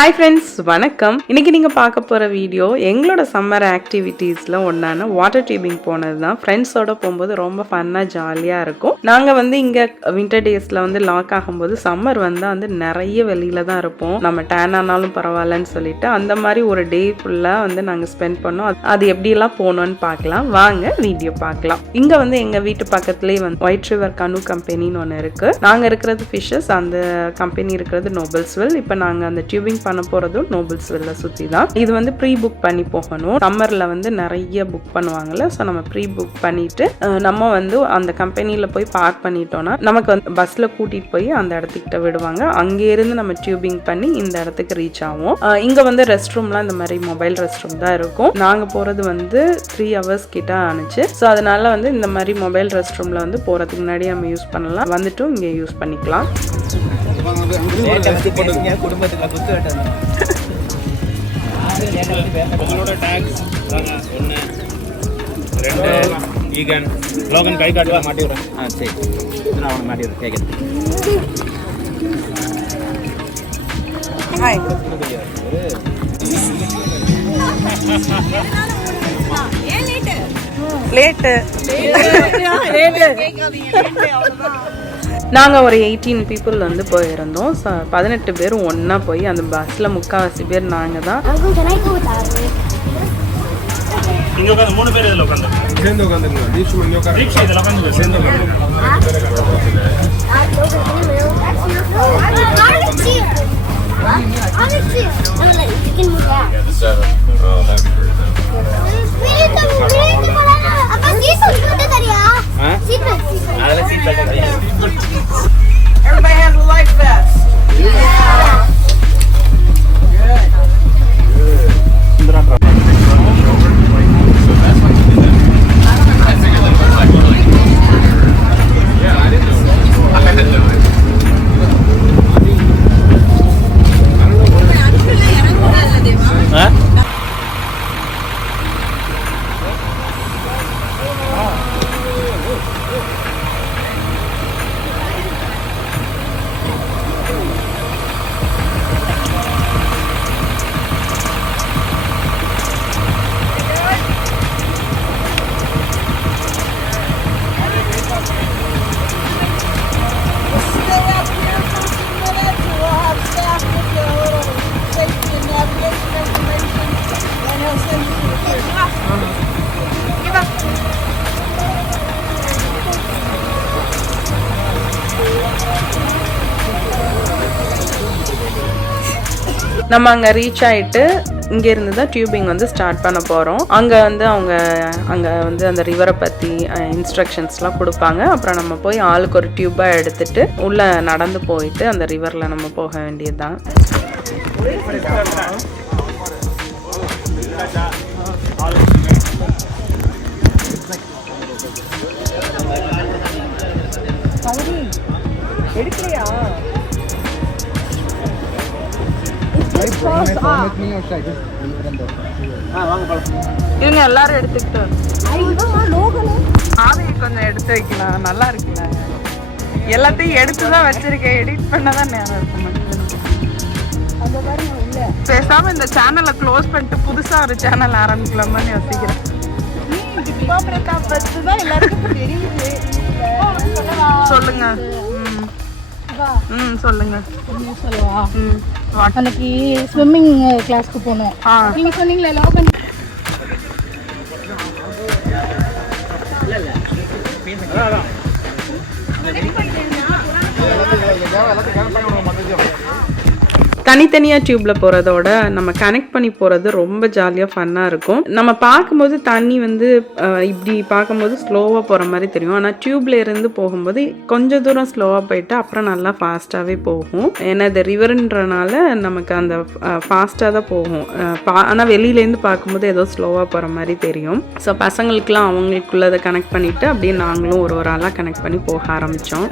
Hi friends, வணக்கம். இன்னைக்கு நீங்கள் பார்க்க போகிற வீடியோ எங்களோட சம்மர் ஆக்டிவிட்டீஸில் ஒன்றான வாட்டர் டியூபிங் போனது தான். ஃப்ரெண்ட்ஸோடு போகும்போது ரொம்ப ஃபன்னாக ஜாலியாக இருக்கும். நாங்கள் இங்கே வின்டர் டேஸில் லாக் ஆகும்போது சம்மர் வந்து நிறைய வெளியில் தான் இருப்போம். நம்ம டேன் ஆனாலும் பரவாயில்லன்னு சொல்லிட்டு அந்த மாதிரி ஒரு டே ஃபுல்லாக நாங்கள் ஸ்பெண்ட் பண்ணோம். அது எப்படியெல்லாம் போனோன்னு பார்க்கலாம். வாங்க வீடியோ பார்க்கலாம். இங்கே எங்கள் வீட்டு பக்கத்துலேயே ஒயிட் ரிவர் கனு கம்பெனின்னு ஒன்று இருக்குது. நாங்கள் இருக்கிறது ஃபிஷஸ், அந்த கம்பெனி இருக்கிறது நோபல்ஸ்வில். இப்போ நாங்கள் அந்த டியூபிங் பண்ண போறதும் நோபல்ஸ்வில்ல சுத்தி தான். இது ப்ரீ புக் பண்ணி போகணும். சம்மர்ல நிறைய புக் பண்ணுவாங்கல்ல, ஸோ நம்ம ப்ரீ புக் பண்ணிட்டு நம்ம அந்த கம்பெனியில போய் பார்க் பண்ணிட்டோம்னா நமக்கு பஸ்ல கூட்டிட்டு போய் அந்த இடத்துக்கிட்ட விடுவாங்க. அங்கே இருந்து நம்ம டியூபிங் பண்ணி இந்த இடத்துக்கு ரீச் ஆகும். இங்க ரெஸ்ட் ரூம்லாம் இந்த மாதிரி மொபைல் ரெஸ்ட் ரூம் தான் இருக்கும். நாங்க போறது 3 hours கிட்ட ஆனிச்சு. ஸோ அதனால இந்த மாதிரி மொபைல் ரெஸ்ட் ரூம்ல போறதுக்கு முன்னாடி நம்ம யூஸ் பண்ணலாம், வந்துட்டும் இங்கே யூஸ் பண்ணிக்கலாம். உங்களோட டாக்ஸ் 1 2 ஈகன் லோகன் கை காட்டுவா மாட்டி விடுறேன். சரி, நான் அவனை மாட்டி விடுறேன். கேட்குறேன். ஹாய். லேட்டு நாங்கள் ஒரு 18 people போயிருந்தோம். 18 பேர் ஒன்றா போய் அந்த பஸ்ஸில் முக்கால்வாசி பேர் நாங்கள் தான். இங்கே உட்காந்து 3 பேர் இதில் உட்காந்து சேர்ந்து உட்காந்துருங்க. தீக்ஷா இதில் உட்காந்து சேர்ந்து உட்காந்து. Everybody has a life vest. Yeah. நம்ம அங்கே ரீச் ஆகிட்டு இங்கேருந்து தான் டியூபிங் ஸ்டார்ட் பண்ண போகிறோம். அங்கே அவங்க அந்த ரிவரை பற்றி இன்ஸ்ட்ரக்ஷன்ஸ்லாம் கொடுப்பாங்க. அப்புறம் நம்ம போய் ஆளுக்கு ஒரு டியூப்பாக எடுத்துகிட்டு உள்ளே நடந்து போயிட்டு அந்த ரிவரில் நம்ம போக வேண்டியது தான். எடுக்கலையா? இவங்க எல்லாரும் எடுத்துக்கிட்டு ஆவியை கொஞ்சம் எடுத்து வைக்கலாம். நல்லா இருக்குல்ல? எல்லாத்தையும் எடுத்துதான் வச்சிருக்கேன். எடிட் பண்ணதான் நேரம் இருக்கும். பேசாம இந்த சேனலை க்ளோஸ் பண்ணிட்டு புதுசா ஒரு சேனல் ஆரம்பிக்கலாமான்னு யோசிக்கிறேன். சொல்லுங்க. சொல்லுங்க. அன்னைக்கு ஸ்விம்மிங் கிளாஸ்க்கு போனோம். நீங்க சொன்னீங்களே லோகன் தனித்தனியாக டியூப்ல போகிறதோட நம்ம கனெக்ட் பண்ணி போகிறது ரொம்ப ஜாலியாக ஃபன்னாக இருக்கும். நம்ம பார்க்கும்போது தண்ணி இப்படி பார்க்கும்போது ஸ்லோவாக போகிற மாதிரி தெரியும். ஆனால் டியூப்ல இருந்து போகும்போது கொஞ்சம் தூரம் ஸ்லோவாக போயிட்டு அப்புறம் நல்லா ஃபாஸ்ட்டாகவே போகும். ஏன்னா இது ரிவருன்றனால நமக்கு அந்த ஃபாஸ்ட்டாக தான் போகும். ஆனால் வெளியிலேருந்து பார்க்கும்போது ஏதோ ஸ்லோவாக போகிற மாதிரி தெரியும். ஸோ பசங்களுக்குலாம் அவங்களுக்குள்ளதை கனெக்ட் பண்ணிவிட்டு அப்படியே நாங்களும் ஒரு ஆளாக கனெக்ட் பண்ணி போக ஆரம்பித்தோம்.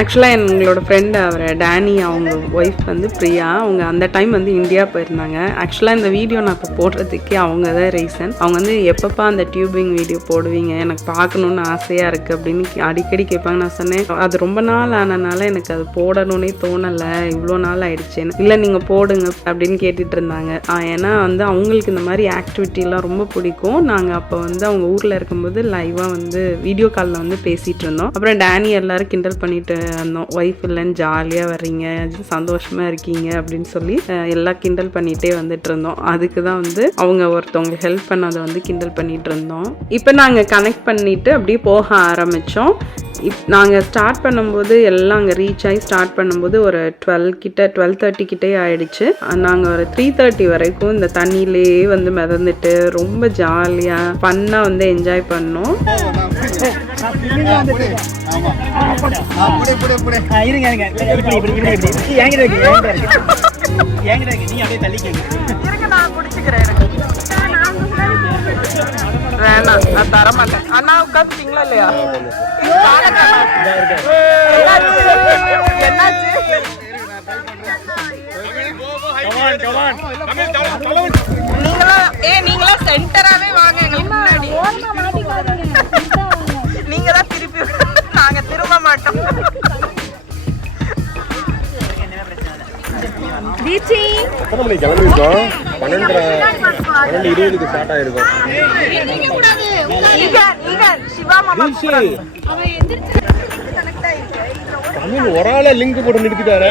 ஆக்சுவலாக எங்களோட ஃப்ரெண்ட் அவர் டேனி அவங்க ஒய்ஃப் வந்து பிரியா, அவங்க அந்த டைம் வந்து இந்தியா போயிருந்தாங்க. ஆக்சுவலாக இந்த வீடியோ நான் இப்போ போடுறதுக்கே அவங்க தான் ரீசன். அவங்க வந்து எப்பப்பா அந்த டியூபிங் வீடியோ போடுவீங்க, எனக்கு பார்க்கணுன்னு ஆசையாக இருக்குது அப்படின்னு அடிக்கடி கேட்பாங்க. நான் சொன்னேன் அது ரொம்ப நாள் ஆனனால எனக்கு அது போடணுன்னே தோணலை, இவ்வளோ நாள் ஆயிடுச்சுன்னு. இல்லை நீங்கள் போடுங்க அப்படின்னு கேட்டுட்டு இருந்தாங்க. ஏன்னா வந்து அவங்களுக்கு இந்த மாதிரி ஆக்டிவிட்டிலாம் ரொம்ப பிடிக்கும். நாங்கள் அப்போ வந்து அவங்க ஊரில் இருக்கும்போது லைவாக வந்து வீடியோ காலில் வந்து பேசிகிட்டு இருந்தோம். அப்புறம் டேனி எல்லாரும் கிண்டல் பண்ணிட்டு இருந்தோம், ஒய்ஃப் இல்லைன்னு ஜாலியாக வர்றீங்க, சந்தோஷமாக இருக்கீங்க அப்படின்னு சொல்லி எல்லாம் கிண்டல் பண்ணிகிட்டே வந்துட்டு இருந்தோம். அதுக்கு தான் வந்து அவங்க ஒருத்தவங்க ஹெல்ப் பண்ணதை வந்து கிண்டல் பண்ணிட்டு இருந்தோம். இப்போ நாங்கள் கனெக்ட் பண்ணிவிட்டு அப்படியே போக ஆரம்பித்தோம். நாங்கள் ஸ்டார்ட் பண்ணும்போது எல்லாம் அங்கே ரீச் ஆகி ஸ்டார்ட் பண்ணும்போது ஒரு 12:30 கிட்டே ஆயிடுச்சு. நாங்கள் ஒரு 3:30 வரைக்கும் இந்த தண்ணியிலே வந்து மிதந்துட்டு ரொம்ப ஜாலியாக ஃபன்னாக வந்து என்ஜாய் பண்ணோம். வேணாம், நான் தர மாட்டேன். அண்ணா உட்காந்துட்டீங்களா இல்லையா? என்னாச்சு? நீங்களா சென்டராவே வாங்க, எங்களுக்கு முன்னாடி நீங்க தான் திருப்பி, நாங்க திரும்ப மாட்டோம். எத்தனை மணிக்கு கிளம்பிருக்கோம்? 12:20 ஸ்டார்ட் ஆயிருக்கும். ஒரு ஆள லிங்க் போட்டு நிறுத்திட்டாரு.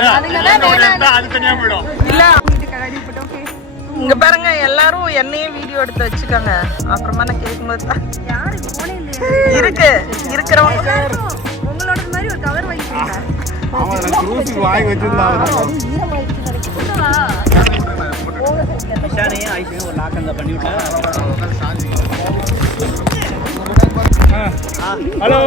இங்க பாருங்க, எல்லாரும் என்னையே வீடியோ எடுத்து வச்சுக்காங்க. அப்புறமா நான் கேட்கும்போது இருக்கிறவங்க உங்களோட மாதிரி ஒரு கவர் வைக்கிறீங்க. வாங்கி வச்சிருந்தா ஹலோ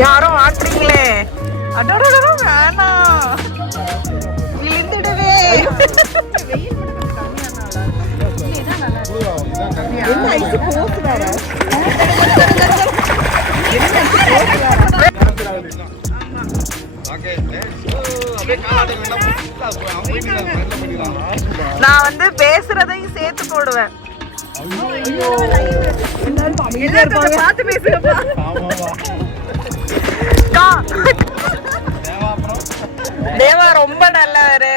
யாரும் ஆட்டுறீங்களே, அடோட வேணாம் விழுந்துடுவே. நான் வந்து பேசுறதையும் சேர்த்து போடுவேன். பார்த்து பேசுறப்பா. தேவா ரொம்ப நல்லவரு,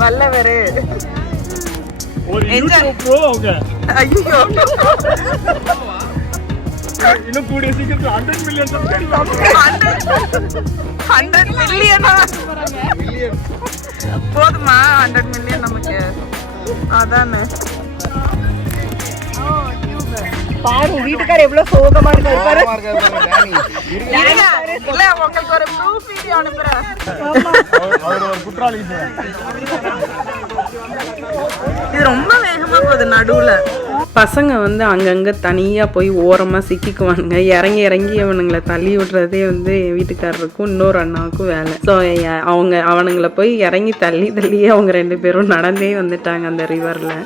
வல்லவரு. ஐயோ, இன்னும் கூடிய சீக்கிரத்தில் 100 மில்லியனா போதுமா? 100 மில்லியன் நமக்கு அதானே. பாரு வீட்டுக்காரர் எவ்வளவு சோகமா இருக்காரு பாரு. இல்ல உங்களுக்கு ஒரு ப்ரூஃப் வீடியோ அனுப்புறேன். அவர் ஒரு குற்றாலி. இது ரொம்ப வேகமா போகுது நடுவுல. பசங்க வந்து அங்கங்கே தனியாக போய் ஓரமாக சிக்கிக்குவானுங்க. இறங்கி இறங்கி அவனுங்களை தள்ளி விடுறதே வந்து என் வீட்டுக்காரருக்கும் இன்னொரு அண்ணாவுக்கும் வேலை. ஸோ அவனுங்களை போய் இறங்கி தள்ளியே அவங்க 2 பேரும் நடந்தே வந்துட்டாங்க அந்த ரிவரில்.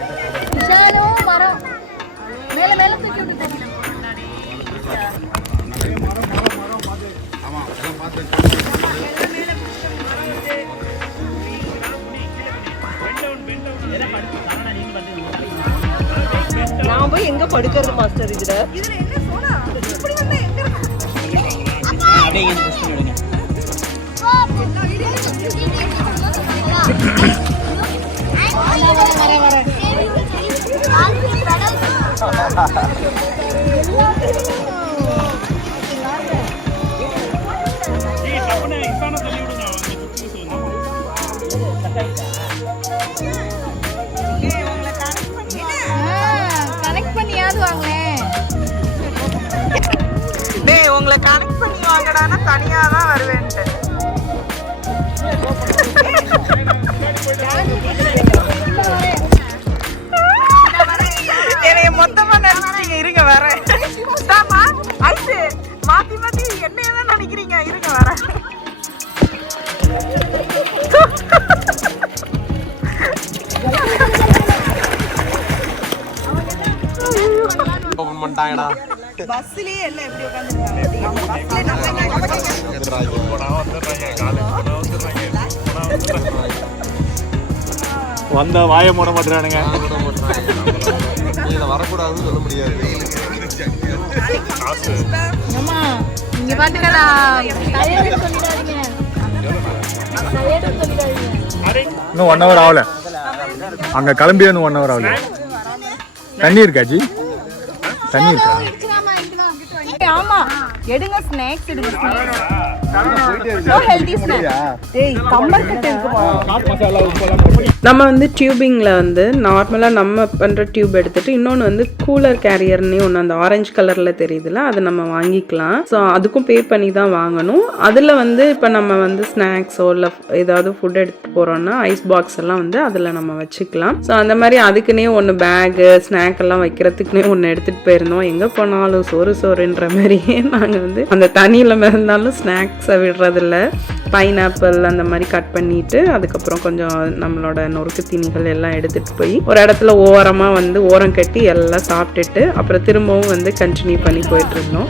நான் போய் எங்க படுக்கிறது மாஸ்டர்? இதுல என்ன சோனா இப்படி வந்தா எங்க அப்படியே இங்க புஷ் பண்ணுங்க. உங்களை கனெக்ட் பண்ணி வாங்கடானா தனியா தான் வருவேன்ட்டு. என்னைய மொத்தமா நினைச்சீங்க. இருங்க வரேன். மாத்தி மாத்தி என்னைய இருங்க வரேன். ஓபன் பண்ணிட்டாங்கடா. பஸ்லயே எல்லாம் எப்படி வந்த வாயை மூட மாட்டானுங்க. இதில் வரக்கூடாதுன்னு சொல்ல முடியாது. அம்மா இங்க பாத்துக்கடா டயர்ட் சொல்லிடாதீங்க. டயர்ட் சொல்லிடாதீங்க. இன்னும் 1 hour ஆகல. அங்க கிளம்பி 1 hour ஆகல. தண்ணி இருக்காஜி? தண்ணி இருக்கா? ஆமா எடுங்க ஸ்நாக்ஸ் எடுங்க சோ ஹெல்தி ஸ்நாக்ஸ் ஏய் கம்பர் கட்ட இருக்குமா சாட் மசாலா உப்பெல்லாம் போட்டு நம்ம வந்து டியூபிங்கில் வந்து நார்மலாக நம்ம பண்ணுற டியூப் எடுத்துகிட்டு இன்னொன்று வந்து கூலர் கேரியர்னே ஒன்று அந்த ஆரஞ்சு கலரில் தெரியுதுல்ல அதை நம்ம வாங்கிக்கலாம். ஸோ அதுக்கும் பே பண்ணி தான் வாங்கணும். அதில் வந்து இப்போ நம்ம வந்து ஸ்நாக்ஸோ இல்லை ஏதாவது ஃபுட் எடுத்துகிட்டு போகிறோன்னா ஐஸ் பாக்ஸ் எல்லாம் வந்து அதில் நம்ம வச்சுக்கலாம். ஸோ அந்த மாதிரி அதுக்குன்னே ஒன்று பேகு ஸ்நாக் எல்லாம் வைக்கிறதுக்குன்னே ஒன்று எடுத்துகிட்டு போயிருந்தோம். எங்கே போனாலும் சோறுன்ற மாதிரியே நாங்கள் வந்து அந்த தண்ணியில் மிதந்தாலும் ஸ்நாக்ஸை விடுறதில்ல. பைனாப்பிள் அந்த மாதிரி கட் பண்ணிட்டு அதுக்கப்புறம் கொஞ்சம் நம்மளோட நொறுக்கு தீனிகள் எல்லாம் எடுத்துட்டு போய் ஒரு இடத்துல ஓரமா வந்து ஓரம் கட்டி எல்லாம் சாப்பிட்டுட்டு அப்புறம் திரும்பவும் வந்து கண்டினியூ பண்ணி போயிட்டு இருந்தோம்.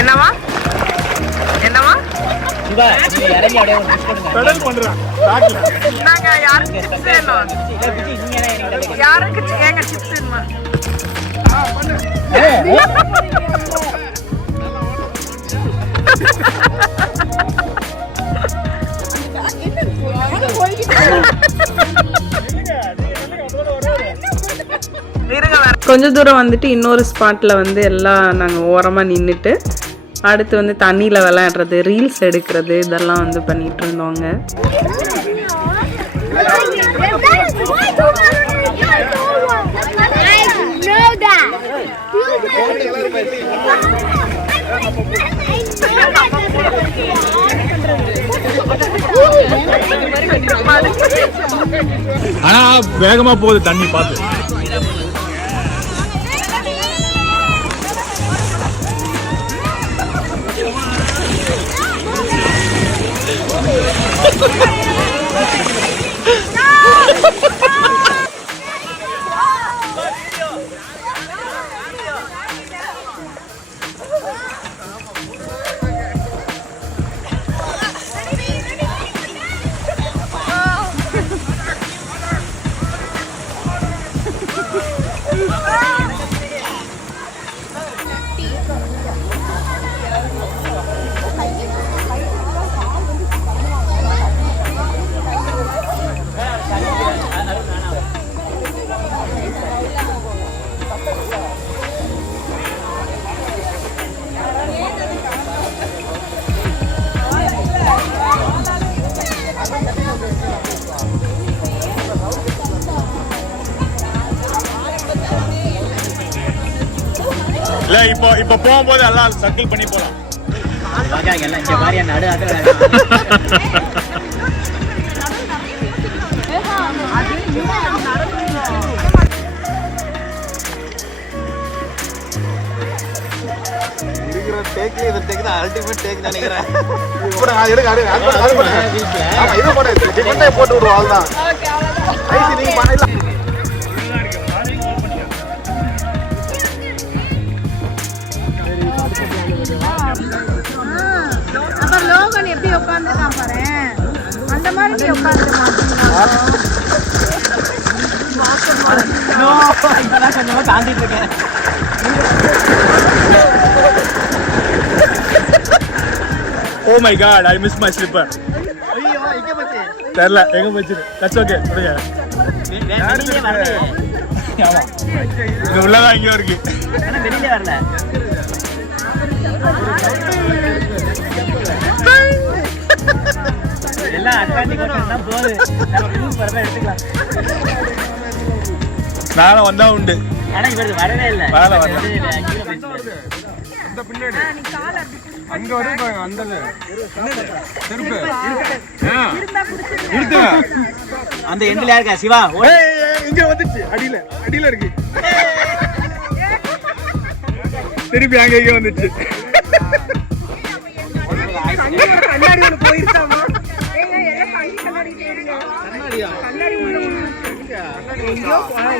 என்னவா என்னவா பெடல் பண்றேன். நாங்க யாருக்கு சிப்ஸ் வேணும்? யாருக்கு ஏங்க சிப்ஸ் வேணுமா? கொஞ்ச தூரம் வந்துட்டு இன்னொரு ஸ்பாட்ல வந்து எல்லாம் நாங்க ஓரமா நின்றுட்டு அடுத்து வந்து தண்ணியில விளையாடுறது ரீல்ஸ் எடுக்கிறது இதெல்லாம் வந்து பண்ணிட்டு இருந்தோங்க. ஆனா வேகமா போகுது தண்ணி பார்த்து. இல்ல இப்போ போகும்போது எல்லாம் சர்க்கிள் பண்ணி போலாம். டேக்ல இத டேக் தான் அல்டிமேட் டேக் நினைக்கிறேன். இப்போ நான் எடுங்க அது பண்ணு. ஆமா இது பண்ணு. டிஃபரெண்டா போட்டு விடுவோம் அவ்வளவுதான். ஐசி நீங்க பண்ணலாம். அப்ப லோகன் எப்படி உட்கார்ந்துட்டான் பாரு. அந்த மாதிரி நீ உட்கார்ந்துமா. இதெல்லாம் கொஞ்சமா தாண்டிட்டு இருக்கேன். Oh my god, I missed my slipper. ஐயோ எங்க போச்சு? தெரியல எங்க போச்சு. That's okay. விடுங்க. வெளியிலே வரல. ஆமா. இது உள்ளதான் இங்க இருக்கு. ஆனா வெளியிலே வரல. எல்லாம் அட்லாண்டிக் ஓஷன் தான் போகுது. நம்ம க்ரூஸ் வரவே எடுத்துக்கலாம். நானும் வந்தா உண்டு. ஆனா இவருக்கு வரவே இல்ல. வரல. இந்த பின்னாடி. அங்க வந்து வந்தது திருப்பு அந்த எண்ட்ல இருக்கா சிவா இங்க வந்துச்சு அடியில இருக்கு திருப்பி அங்க இங்க வந்துச்சு கண்ணாடி ஒண்ணு போயிருக்காமா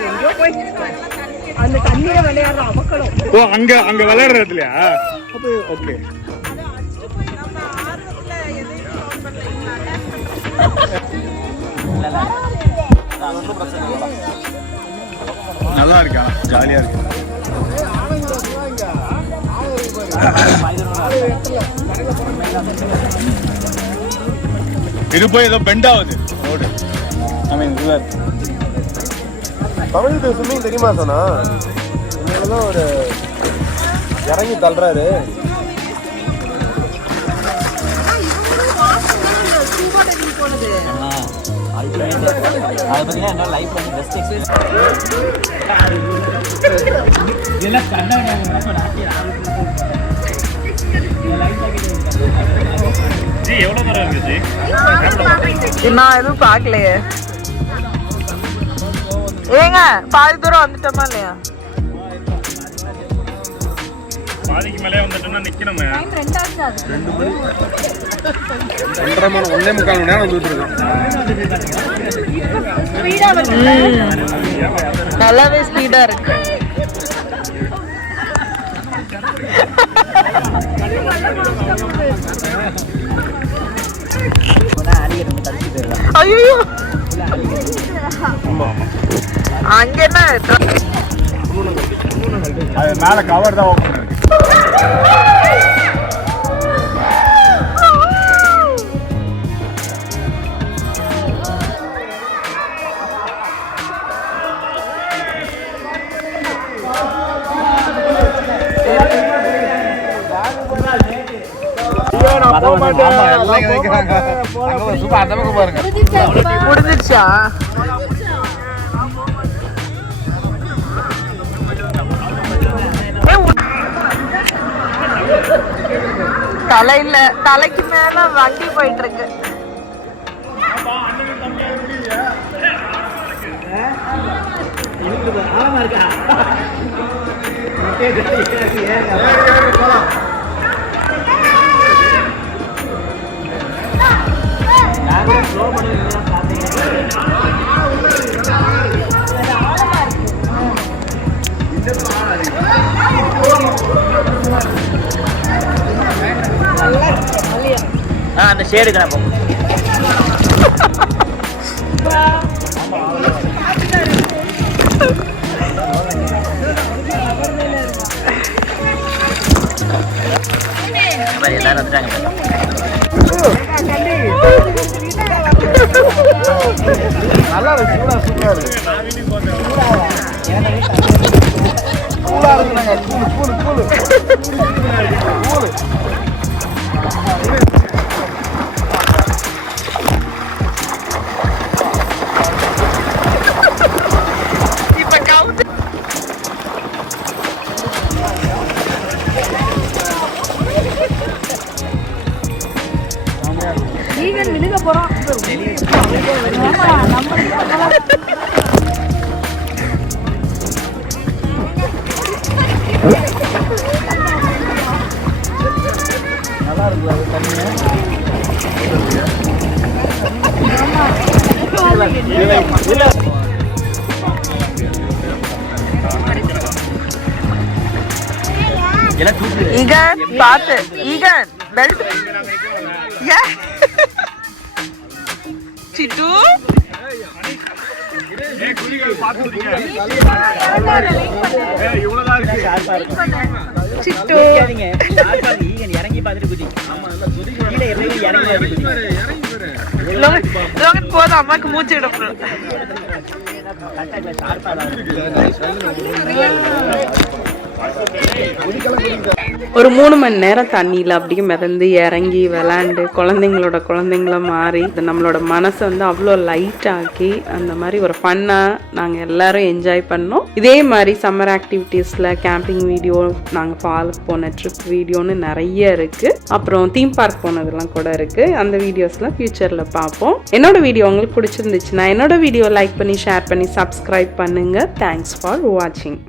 எங்கேயோ போய் அந்த தண்ணீரை விளையாடுற அவக்களும் ஓ அங்க விளையாடுறது இல்லையா அப்போ ஓகே நல்லா இருக்கா ஜாலியா இருக்கு இது போய் ஏதோ பெண்ட் ஆகுது ரோடு ஐ மீன் ரிவர் தமிழ் ஸ்விம்மிங் தெரியுமா சொன்னா தான் ஒரு இறங்கி தள்ளுறாரு நான் எதுவும் பார்க்கலையே ஏங்க பாதி தூரம் வந்துட்டோமா இல்லையா பாதிக்கு மேலே வந்துட்டோம்னா நிக்கணுமே 1.5 மணி நேரம் வந்துட்டு இருக்கோம் நல்லாவே ஸ்பீடா இருக்கு ஐயோ அங்க என்ன அது மேல கவர் தான் ஓப்பன் இருக்கு முடிஞ்சிருச்சா தலையில தலைக்கு மேல வண்டி போயிட்டு இருக்கு அந்த ஷேடு கிடப்போம் எல்லாரும் வந்துட்டாங்க நல்லா இருக்கு சூப்பரா இருக்கு கூலா இருக்குங்க கூலு விழுக போறோம் நல்லா இருக்குல்ல அது தண்ணி ஈகன் பாத்து ஈகன் பெல்ட் சிட்டு சிட்டு இறங்கி பார்த்துட்டு குதி கீழே இறங்கி லோகன் போதும் அம்மாக்கு மூச்சு விடும் ஒரு 3 மணி நேரம் தண்ணியில் அப்படியே மிதந்து இறங்கி விளாண்டு குழந்தைங்கள மாறி இது நம்மளோட மனசை வந்து அவ்வளோ லைட் ஆக்கி அந்த மாதிரி ஒரு ஃபன்னாக நாங்கள் எல்லாரும் என்ஜாய் பண்ணோம். இதே மாதிரி சம்மர் ஆக்டிவிட்டீஸில் கேம்பிங் வீடியோ, நாங்கள் ஃபாலுக்கு போன ட்ரிப் வீடியோன்னு நிறைய இருக்குது. அப்புறம் தீம் பார்க் போனதெல்லாம் கூட இருக்குது. அந்த வீடியோஸ்லாம் ஃப்யூச்சரில் பார்ப்போம். என்னோட வீடியோ உங்களுக்கு பிடிச்சிருந்துச்சுன்னா என்னோட வீடியோ லைக் பண்ணி ஷேர் பண்ணி சப்ஸ்கிரைப் பண்ணுங்கள். தேங்க்ஸ் ஃபார் வாட்சிங்.